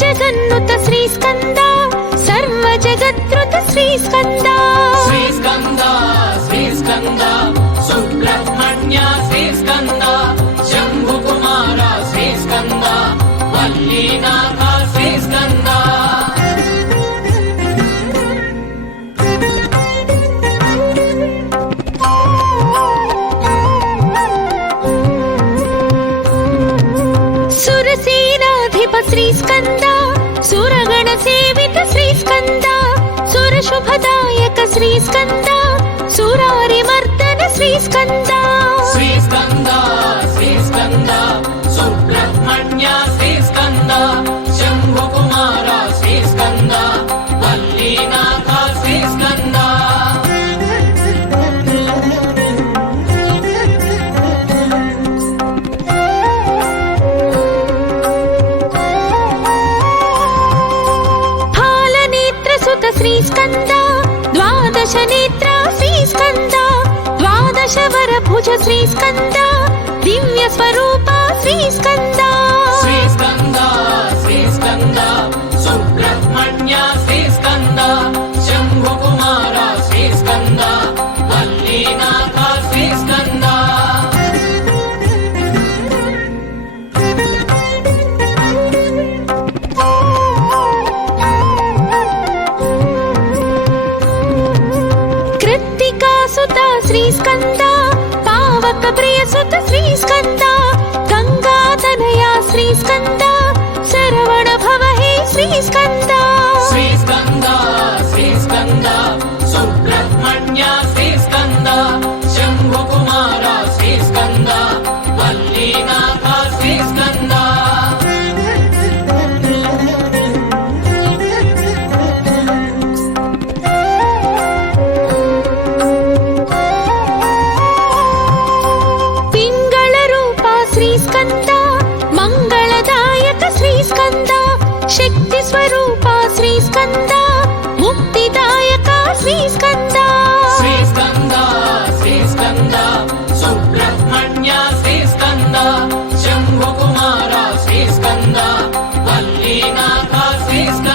जगन्नुत श्री स्कंद सर्व जगत्रुत श्री स्कंद श्री स्कंद श्री स्कंद सुब्रह्मण्य श्री स्कंद शंभु कुमार श्री स्कंद वल्लीनाथ श्री स्कंद सुरसेनाधिप श्री स्कंद सुरगण सेवित श्री स्कंद सुरशुभदायक श्री स्कंद सुरारिमर्दन श्री स्कंद श्री स्कंद श्री स्कंद सुब्रह्मण्य श्री स्कंद शंभु कुमार श्री स्कंद वल्लीनाथ श्री स्कंद श्री स्कंद द्वादश नेत्र श्री स्कंद द्वादश वर भुज श्री स्कंद दिव्य स्वरूप श्री स्कंद श्री स्कंद श्री स्कंद सुब्रह्मण्य श्री स्कंद शंभु कुमार श्री स्कंद वल्लीनाथ श्री स्कंद श्री स्कंद पावक प्रिय सुत श्री स्कंद गंगा तनया श्री स्कंद शरवण भव हे श्री स्कंद श्री स्कंद श्री स्कंद सुब्रह्मण्य श्री स्कंद शंभु कुमार श्री स्कंद वल्लीनाथ श्री स्कंद मंगलदायक श्री स्कंद शक्ति स्वरूप श्री स्कंद मुक्तिदायक श्री स्कंद श्री स्कंद श्री स्कंद सुब्रह्मण्य श्री स्कंद शंभु कुमार श्री स्कंद वल्लीनाथ श्री स्कंद